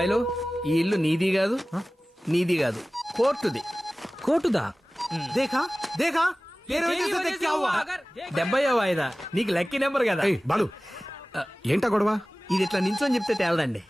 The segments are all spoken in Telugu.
ఈ ఇల్లు నీది కాదు, నీది కాదు, కోర్టుది. కోర్టుదా? దేఖా దేఖా 70వ వాయిదా. నీకు లక్కీ నెంబర్ కదా. బాలు ఏంటా గొడవ? ఇది ఇట్లా నించొని చెప్తే తేలదండి.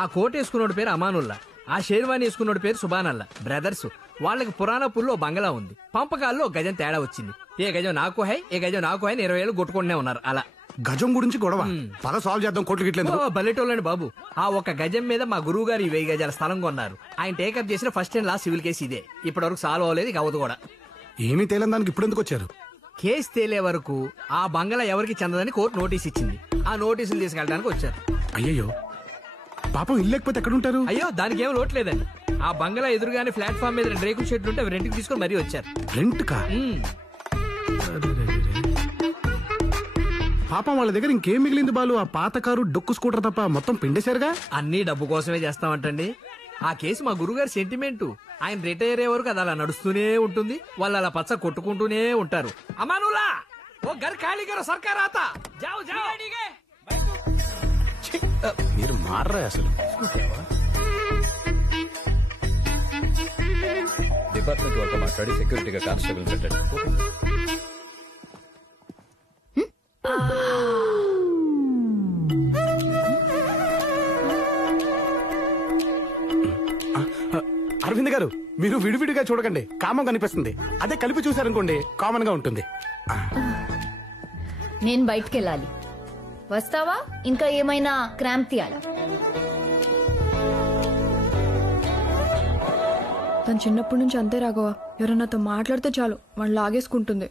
ఆ కోట్ వేసుకున్నోడి పేరు అమానుల్లా, ఆ షేర్వాణి వేసుకున్నోడి పేరు సుబానల్లా. బ్రదర్స్. వాళ్ళకి పురాణపూర్లో బంగళా ఉంది. పంపకాల్లో గజం తేడా వచ్చింది. ఏ గజం నాకు హై, ఏ గజం నాకు హై 20 ఏళ్ళు కొట్టుకుంటూనే ఉన్నారు. అలా గజం గురించి గొడవ. పద సాల్వ్ చేద్దాం. కోట్లు గిట్లేదు. బల్లెటోళ్ళండి బాబు. ఆ ఒక్క గజం మీద మా గురువు గారు 1000 గజాల స్థలం కొన్నారు. ఆయన టేకప్ చేసిన first and last civil case ఇదే. ఇప్పటి వరకు సాల్వ్ అవ్వలేదు, ఇక అవ్వదు కూడా. ఏమీ తేలని దానికి ఇప్పుడు ఎందుకు వచ్చారు? కేసు తేలే వరకు ఆ బంగళా ఎవరికి చెందదని కోర్టు నోటీస్ ఇచ్చింది. ఆ నోటీసులు తీసుకెళ్ళడానికి వచ్చారు. అయ్యయ్యో, పాపం ఇల్లు లేకపోతే ఎక్కడుంటారు? అయ్యో, దానికి ఏం లోట్లేదండి. ఆ బంగళా ఎదురుగానే ప్లాట్ఫామ్ మీద 2 రేకుల షెడ్లు ఉంటే అవి రెంట్కి తీసుకొని మరీ వచ్చారు. రెంట్ కా? పాపం వాళ్ళ దగ్గర ఇంకేం మిగిలింది బాలు? ఆ పాత కారు, డొక్కు స్కూటర్ తప్ప మొత్తం పిండేశారుగా. అన్ని డబ్బు కోసమే చేస్తామంటండి. ఆ కేసు మా గురుగారి సెంటిమెంట్. ఆయన రిటైర్ అయ్యే వరకు అది అలా నడుస్తూనే ఉంటుంది. వాళ్ళు అలా పచ్చ కొట్టుకుంటూనే ఉంటారు. అమానులా ఓ గర్ ఖాళీ కరో సర్కార్ ఆతా జాओ జాओ. మీరు మారరా అసలు. డిపార్ట్మెంట్ వాళ్ళతో మాట్లాడి సెక్యూరిటీగా కానిస్టేబుల్ పెట్టండి. అరవింద్ గారు, మీరు విడివిడిగా చూడకండి, కామం కనిపిస్తుంది. అదే కలిపి చూసారనుకోండి, కామన్ గా ఉంటుంది. నేను బయటికెళ్ళాలి. వస్తావా? ఇంకా ఏమైనా క్రాంప్ తీయాలా? తను చిన్నప్పటి నుంచి అంతే రాఘవ. ఎవరన్నాతో మాట్లాడితే చాలు వాళ్ళు లాగేసుకుంటుంది.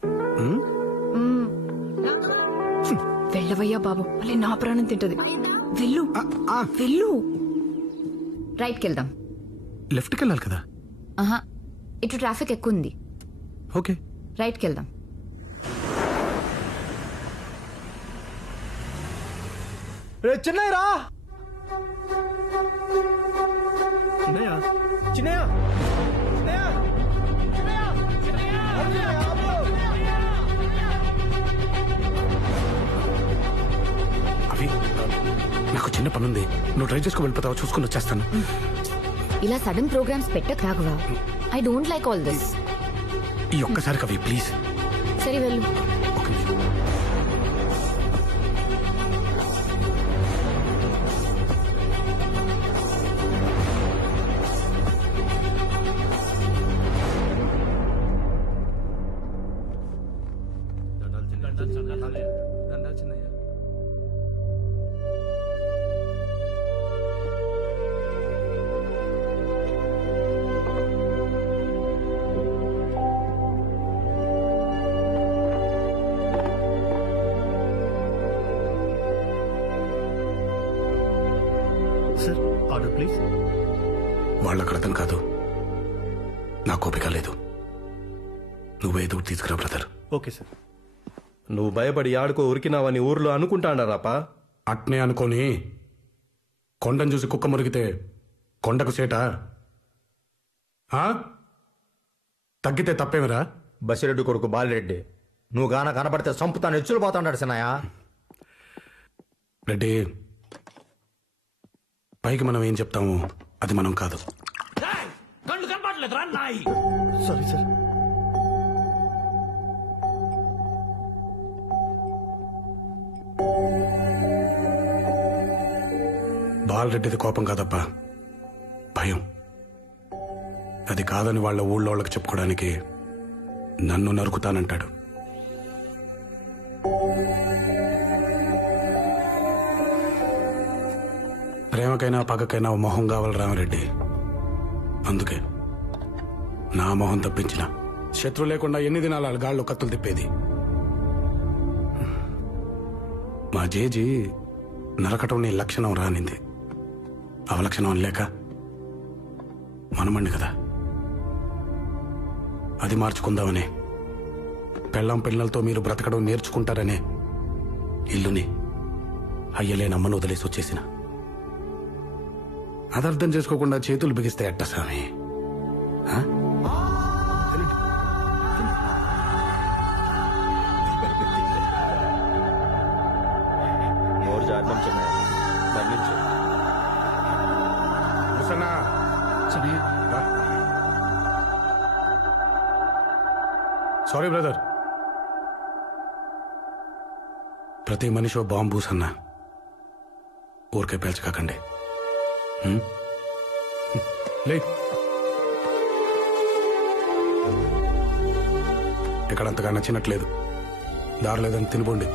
వెళ్ళవయ్యా బాబు, మళ్ళీ నా ప్రాణం తింటది. వెళ్ళు వెళ్ళు. రైట్కి వెళ్దాం. లెఫ్ట్కి వెళ్ళాలి కదా. ఆహా, ఇటు ట్రాఫిక్ ఎక్కువ ఉంది. ఓకే, రైట్కి వెళ్దాం. చిన్నయ్య రా. అవి నాకు చిన్న పనుంది, నువ్వు డ్రైవ్ చేసుకుని వెళ్ళిపోతావా? చూసుకుని వచ్చేస్తాను. ఇలా సడన్ ప్రోగ్రామ్స్ పెట్టకు Raghava. I don't like all this. ఈ ఒక్కసారి కవి ప్లీజ్. సరే వెళ్ళు. వాళ్ళకు అర్థం కాదు, నాకు ఓపిక లేదు. నువ్వేదో తీసుకురా బ్రదర్. Okay sir. నువ్వు భయపడి ఆడుకో ఉరికినావని ఊర్లో అనుకుంటాడారాపా. అట్నే అనుకోని కొండను చూసి కుక్క మురిగితే కొండకు సేటా? తగ్గితే తప్పేమిరా? బసిరెడ్డి కొడుకు బాలిరెడ్డి, నువ్వు గాన కనపడితే సంపుతాను ఎచ్చులు పోతాడు సినాయా. రెడ్డి, పైకి మనం ఏం చెప్తాము అది మనం కాదు. Sorry sir. బాలరెడ్డిది కోపం కాదబ్బా, భయం. అది కాదని వాళ్ళ ఊళ్ళోళ్ళకి చెప్పుకోవడానికి నన్ను నరుకుతానంటాడు. ప్రేమకైనా పగకైనా మొహం కావాలి రామరెడ్డి. అందుకే నా మొహం తప్పించిన శత్రు లేకుండా ఎన్ని దినాలు గాళ్ళు కత్తులు తిప్పేది. మా జేజీ నరకటం నీ లక్షణం రానింది. అవలక్షణం లేక మనమండి కదా, అది మార్చుకుందామనే. పెళ్ళం పిల్లలతో మీరు బ్రతకడం నేర్చుకుంటారనే ఇల్లుని అయ్యలేనమ్మను వదిలేసి వచ్చేసిన. అది అర్థం చేసుకోకుండా చేతులు బిగిస్తే ఎట్ట స్వామి? మోర్ జాడ్డం చిన్న సారీ బ్రదర్. ప్రతి మనిషి ఓ బాంబూస్ అన్నా ఊరికే పేల్చకండి. లే, ఇక్కడ అంతగా నచ్చినట్లేదు. దారి లేదని తినిపోండి.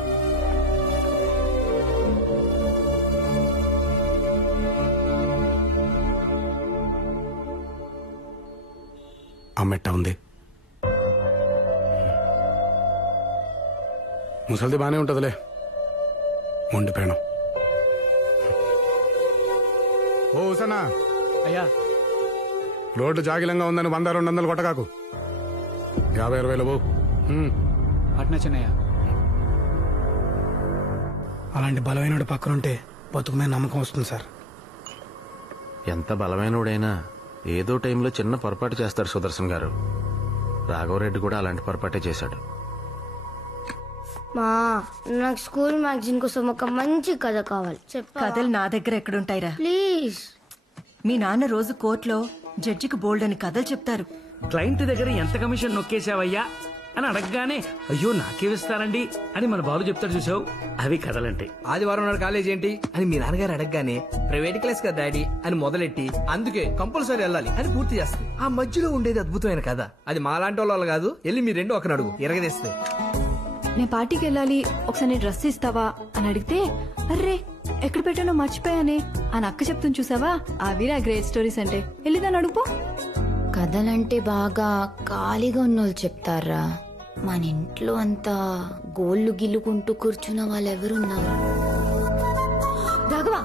అమ్మెట్ట ఉంది. ముసలిది బానే ఉంటుందిలే, మొండి పేణం. ఓ ఉసనా, అయ్యా రోడ్డు జాగిలంగా ఉందని 100-200 కొట్టకాకు. 50-60 బావు. అట్నా చిన్నయ్య. అలాంటి బలమైన పక్కనుంటే బతుకు మీద నమ్మకం వస్తుంది సార్. ఎంత బలమైనోడైనా ఏదో టైంలో చిన్న పొరపాటు చేస్తాడు సుదర్శన్ గారు. రాఘవరెడ్డి కూడా అలాంటి పొరపాటే చేశాడు. మా నాకు స్కూల్ మ్యాగజైన్ కోసం ఒక మంచి కథ కావాలి. కథలు నా దగ్గర ఎక్కడుంటాయిరా? ప్లీజ్. మీ నాన్న రోజు కోర్టులో జడ్జికి బోల్డ్ అని కథలు చెప్తారు. క్లయింట్ దగ్గర ఎంత కమిషన్ నొక్కేసావయ్యా అని అడగగానే అయ్యో నాకేమిస్తారండి అని మన బాబు చెప్తాడు. చూసావు, అవి కథలంటే. ఆదివారం నాడు కాలేజ్ ఏంటి అని మీ నాన్నగారు అడగగానే ప్రైవేట్ క్లాస్ కదా డాడీ అని మొదలెట్టి అందుకే కంపల్సరీ వెళ్ళాలి అని పూర్తి చేస్తుంది. ఆ మధ్యలో ఉండేది అద్భుతమైన కథ. అది మాలాంటి వాళ్ళు కాదు. వెళ్ళి మీ రెండు ఒక అడుగు ఎరగదీస్తే. నేను పార్టీకి వెళ్ళాలి, ఒకసారి నీ డ్రెస్ ఇస్తావా అని అడిగితే అర్రే ఎక్కడ పెట్టానో మర్చిపోయానే అని అక్క చెప్తుంది. చూసావా, అవి నా గ్రేట్ స్టోరీస్ అంటే. వెళ్ళిదాన్ని అడుగుపో. కథలంటే బాగా ఖాళీగా ఉన్నోళ్ళు చెప్తారా? మన ఇంట్లో అంతా గోళ్ళు గిల్లుకుంటూ కూర్చున్న వాళ్ళెవరున్నారు? రాఘవా,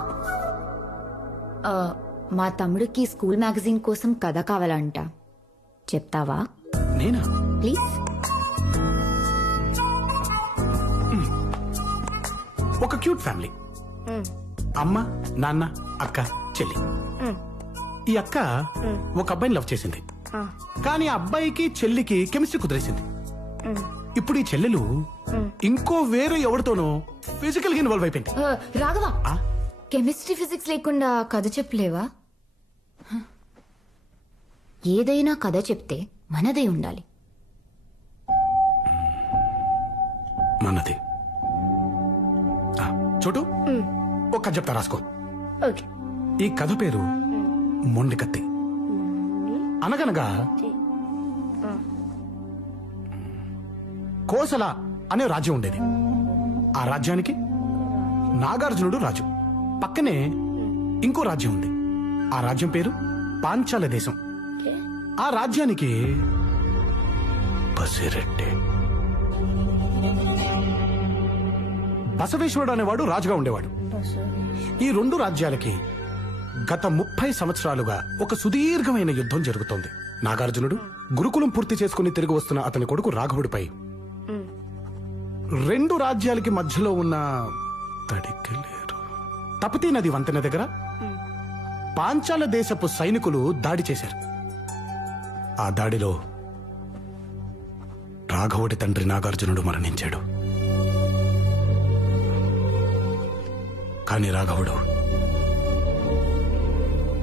మా తమ్ముడికి స్కూల్ మ్యాగజైన్ కోసం కథ కావాలంట. చెప్తావా? నేనా? ప్లీజ్. ఒక క్యూట్ ఫ్యామిలీ. అమ్మ, నాన్న, అక్క, చెల్లి. ఈ అక్క ఒక అబ్బాయిని లవ్ చేసింది. కానీ ఆ అబ్బాయికి చెల్లికి కెమిస్ట్రీ కుదిరేసింది. ఇప్పుడు ఈ చెల్లెలు ఇంకో వేరే ఎవరితోనో ఫిజికల్ గా ఇన్వాల్వ్ అయిపోయింది. రాఘవ, కెమిస్ట్రీ ఫిజిక్స్ లేకుండా కథ చెప్పలేవా? ఏదైనా కథ చెప్తే మనదే ఉండాలి. మనది. చోటు, ఒక కథ చెప్తా, రాసుకో. ఈ కథ పేరు మొండి కత్తి. అనగనగా కోసల అనే రాజ్యం ఉండేది. ఆ రాజ్యానికి నాగార్జునుడు రాజు. పక్కనే ఇంకో రాజ్యం ఉంది. ఆ రాజ్యం పేరు పాంచాల దేశం. ఆ రాజ్యానికి బసిరెడ్డి, బసవేశ్వరుడు అనేవాడు రాజుగా ఉండేవాడు. ఈ రెండు రాజ్యాలకి గత 30 సంవత్సరాలుగా ఒక సుదీర్ఘమైన యుద్ధం జరుగుతోంది. నాగార్జునుడు గురుకులం పూర్తి చేసుకుని తిరిగి వస్తున్న అతని కొడుకు రాఘవుడిపై రెండు రాజ్యాలకి మధ్యలో ఉన్న తపతీ నది వంతెన దగ్గర పాంచాల దేశపు సైనికులు దాడి చేశారు. ఆ దాడిలో రాఘవుడి తండ్రి నాగార్జునుడు మరణించాడు. కానీ రాఘవుడు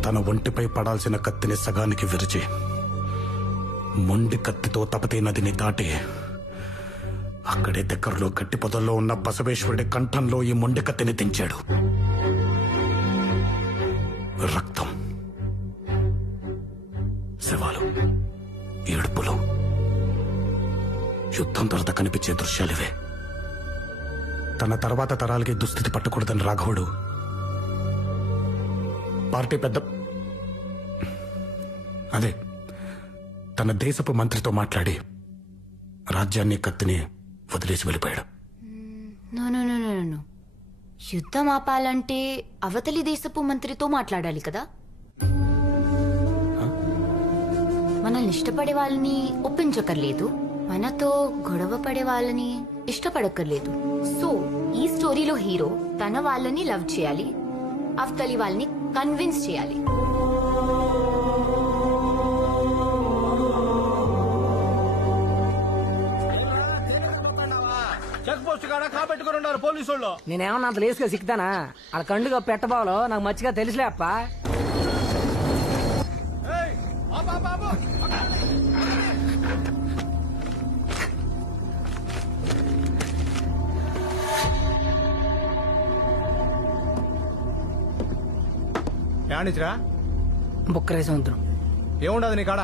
తన ఒంటిపై పడాల్సిన కత్తిని సగానికి విరిచి మొండి కత్తితో తపతీ నదిని దాటి అక్కడే దగ్గరలో గట్టి పొదల్లో ఉన్న బసవేశ్వరుడి కంఠంలో ఈ మొండి కత్తిని దించాడు. రక్తం, శవాలు, ఏడుపులు, యుద్ధం తర్వాత కనిపించే దృశ్యాలివే. తన తర్వాత తరాలకి దుస్థితి పట్టకూడదని రాఘవుడు పార్టీ పెద్ద అదే తన దేశపు మంత్రితో మాట్లాడి రాజ్యాన్ని కత్తిని వదిలేసి వెళ్ళిపోయాడు. యుద్ధం ఆపాలంటే అవతలి దేశపు మంత్రితో మాట్లాడాలి కదా. మనల్ని ఇష్టపడే వాళ్ళని ఒప్పించకర్లేదు, మనతో గొడవ పడే వాళ్ళని ఇష్టపడక్కర్లేదు. సో ఈ స్టోరీలో హీరో తన వాళ్ళని లవ్ చేయాలి, అవతలి వాళ్ళని కన్విన్స్ చేయాలి. చెక్ పోస్ట్ కాడ కాబెట్టుకుని ఉన్నారు పోలీసు వాళ్ళు. నేనేమన్నా అంత లేసుగా సిక్తానా? అక్కడ కండుగా పెట్టబాలో నాకు మంచిగా తెలుసులే అప్ప. ఏమనిచ్చిరా బుక్కరే సముద్రం ఏముండదు నీ కాడ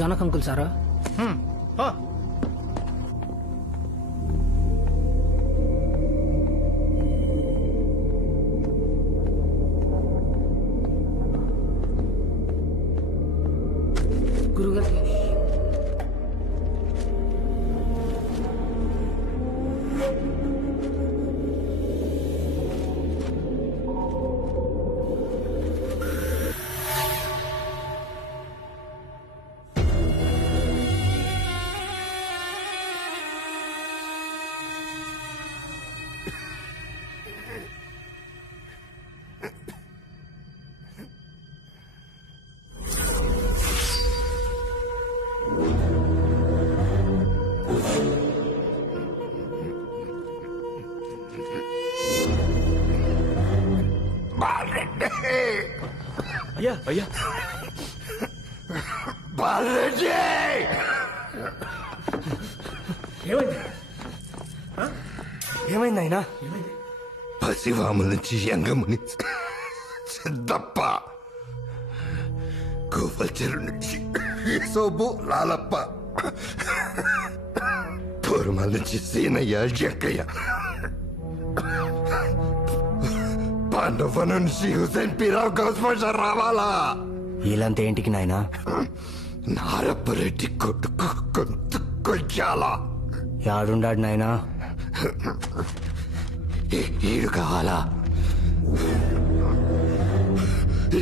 జనకంకులు సారా గురుగారు అయ్యా అయ్యా బాలరెడ్డి ఏమైంది ఆయన పసివాముల నుంచి యంగముని సిద్ధప్ప గోపల్చెరు నుంచి సోబు లాలప్ప పూర్మాల నుంచి సీనయ్య జక్కయ్య పాండవ నుంచి హుసేన్ పీరావు గౌస్పషర్ రావాలా వీళ్ళంతా ఏంటికి నాయనా నారప్పరెడ్డి కొట్టుకు గొంతు కొచ్చాలా యాడుండాడు నాయనా ఈడు కావాలా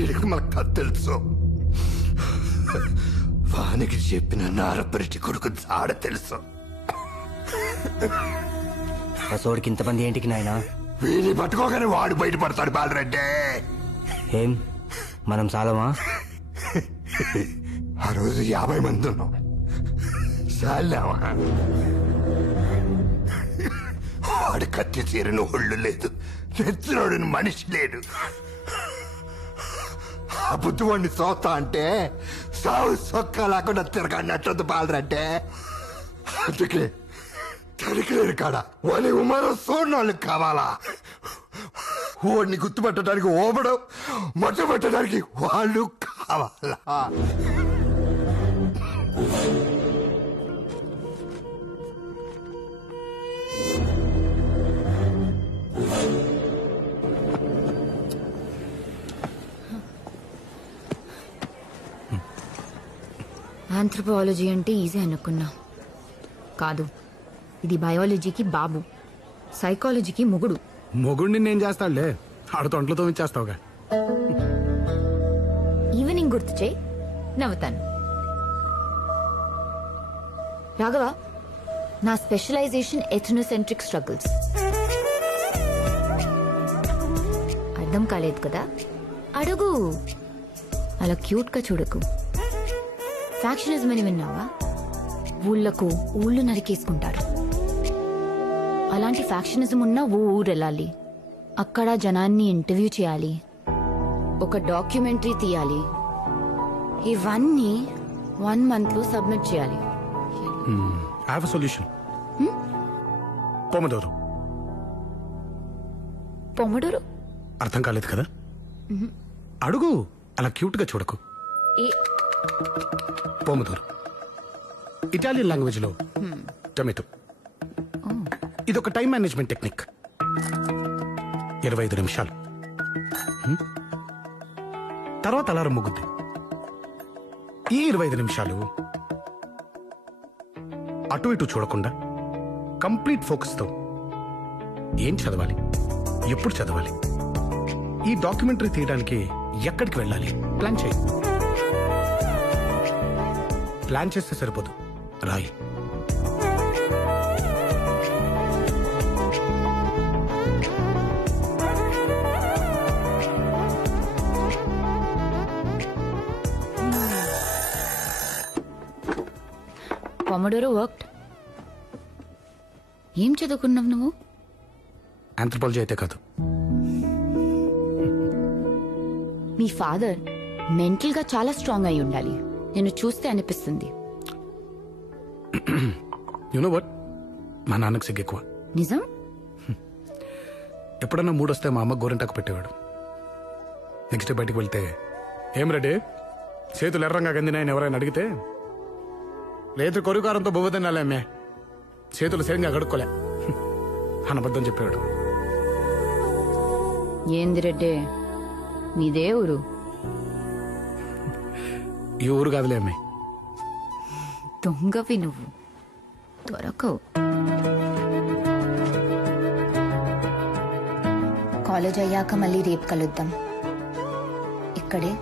ఈడికి మాకు తెలుసు వానికి చెప్పిన నారప్పరెడ్డి కొడుకు జాడ తెలుసు అసోడికి ఇంతమంది ఏంటికి నాయనా వీని పట్టుకోగానే వాడు బయటపడతాడు బాలరెడ్డి ఏం మనం చాలమా ఆ రోజు 50 మంది ఉన్నాం చాలామా వాడు కత్తి చీరని ఒళ్ళు లేదు నెచ్చినోడిని మనిషి లేడు ఆ బుద్ధివాడిని చూస్తా అంటే సావు సొక్క లేకుండా తిరగన్నట్టు బాలరెడ్డి అందుకే తరికలేరు కాడ వాళ్ళ ఉమరు సోనాళ్ళకి కావాలా వాడిని గుర్తుపట్టడానికి ఓబడం మొట్ట పెట్టడానికి వాళ్ళు కావాలా ఆంథ్రోపాలజీ అంటే ఈజీ అనుకున్నా కాదు, ఇది బయాలజీకి బాబు, సైకాలజీకి మొగుడు. మొగుడిని నేను చేస్తాడులే, ఆడు తొంట్లతో ఇచ్చేస్తావుగా. ఈవినింగ్ గుర్తు చేయి, నవ్వుతాను. రాఘవ, నా స్పెషలైజేషన్ ఎథ్నోసెంట్రిక్ స్ట్రగుల్స్. అర్థం కాలేదు కదా, అడుగు. అలా క్యూట్ గా చూడకు. ఫ్యాక్షనిజం అని విన్నావా? ఊళ్ళకు ఊళ్ళు నరికేసుకుంటారు. అలాంటి ఫ్యాక్షనిజం ఉన్న ఊరు వెళ్ళాలి, అక్కడ జనాన్ని ఇంటర్వ్యూ చేయాలి, ఒక డాక్యుమెంటరీ తీయాలి, ఇవన్నీ 1 month లో సబ్మిట్ చేయాలి. I have a solution. Pomodoro. Pomodoro అర్థం కాలేదు కదా, అడుగు. అలా క్యూట్ గా చూడకు. పొమడోరు ఇటాలియన్ లాంగ్వేజ్ లో టొమాటో. ఇదొక టైం మేనేజ్మెంట్ టెక్నిక్. 25 నిమిషాలు తర్వాత అలారం ముగ్గుద్ది. ఈ 25 నిమిషాలు అటు ఇటు చూడకుండా కంప్లీట్ ఫోకస్ తో ఏం చదవాలి, ఎప్పుడు చదవాలి, ఈ డాక్యుమెంటరీ తీయడానికి ఎక్కడికి వెళ్ళాలి ప్లాన్ చేయి. ప్లాన్ చేస్తే సరిపోదు, రాయి. Pomodoro worked. ఏం చదువుకున్నావు నువ్వు? ఆంథ్రోపాలజీ అయితే కాదు. మీ ఫాదర్ మెంటల్ గా చాలా స్ట్రాంగ్ అయి ఉండాలి, నేను చూస్తే అనిపిస్తుంది. యు నో వాట్, మా నాన్నకు సిగ్గు ఎక్కువ. నిజం? ఎప్పుడన్నా మూడొస్తే మా అమ్మ గోరింటాకు పెట్టేవాడు. నెక్స్ట్ బయటికి వెళ్తే ఏం రెడ్డి చేతులు ఎర్రంగా కందినాయని ఎవరైనా అడిగితే లేదు కొరుకారంతో బొవ్వ తినాలే అమ్మే, చేతులు సరిగ్గా కడుక్కోలే అని అబద్ధం చెప్పాడు. ఏంది రెడ్డి మీదే ఊరు? ఈ ఊరు కాదులే అమ్మే. దొంగవి నువ్వు, దొరకవు. కాలేజ్ అయ్యాక మళ్ళీ రేపు కలుద్దాం ఇక్కడే,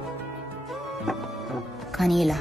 కానీ ఇలా